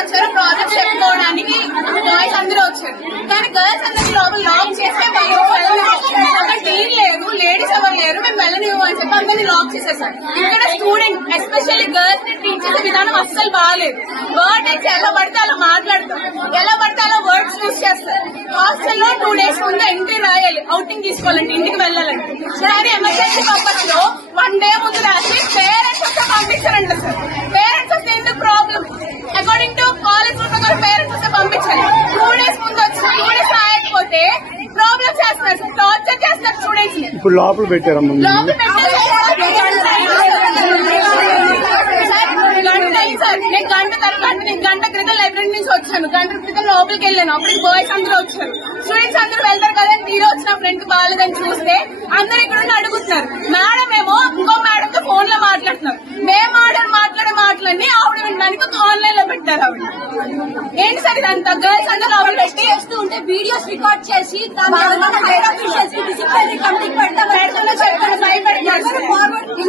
వచ్చారు ప్రాజెక్ట్ చెప్పుకోవడానికి బాయ్స్ అందరూ వచ్చారు. కానీ గర్ల్స్ అందరికి లోపల లాక్ చేస్తే మేము అక్కడ డీన్ లేదు లేడీస్ ఎవరు లేరు మేము వెళ్ళనివ్వం అని చెప్పి అందరినీ లాక్ చేసేసారు. ఇక్కడ స్టూడెంట్ ఎస్పెషల్లీ గర్ల్స్ని ట్రీట్ చేసే విధానం అస్సలు బాగాలేదు వర్డ్ అయితే ఎలా పడితే అలా మాట్లాడతాం. ఎలా పడితే అలా వర్డ్స్ యూస్ చేస్తారు. హాస్టల్లో టూ డేస్ ముందు ఎంట్రీ రాయాలి. అవుటింగ్ తీసుకోవాలంటే ఇంటికి వెళ్ళాలంటే. కానీ ఎమర్జెన్సీ పర్పస్లో వన్ డే ముందు రాసి పేరెంట్స్ పంపించారంట సార్ పేరెంట్స్ వస్తే ఎందుకు ప్రాబ్లం అకార్డింగ్ టు కాలేజ్ ప్రకారం పేరెంట్స్ వస్తే పంపించాలి టూ డేస్ ముందు వచ్చి టూ డేస్ రాయకపోతే ప్రాబ్లమ్ చేస్తున్నారు సార్ టార్చర్ చేస్తారు స్టూడెంట్స్ని ఇప్పుడు లోపల పెట్టారమ్మా గంట నేను గంట నేను గంట క్రితం లైబ్రరీ నుంచి వచ్చాను గంట క్రితం లోపలికి వెళ్ళాను అప్పుడు బాయ్స్ అందరూ వచ్చారు స్టూడెంట్స్ అందరూ వెళ్తారు కదా మీరు. వచ్చిన ఫ్రెండ్ బాగాలేదని చూస్తే అందరు ఇక్కడ ఉండి అడుగుతున్నారు మేడం ఏమో ఇంకో మేడం తో ఫోన్లో మాట్లాడుతున్నారు మేము ఆర్డర్ మాట్లాడే మాటలన్నీ ఆవిడ వినడానికి ఆన్లైన్లో పెట్టారు. ఆవిడ ఏంటి సార్ ఇదంతా గర్ల్స్ అందరూ ఆవిడ పెట్టి చేస్తూ ఉంటే వీడియోస్ రికార్డ్ చేసి దాని హైర్కి డిసిప్లినరీ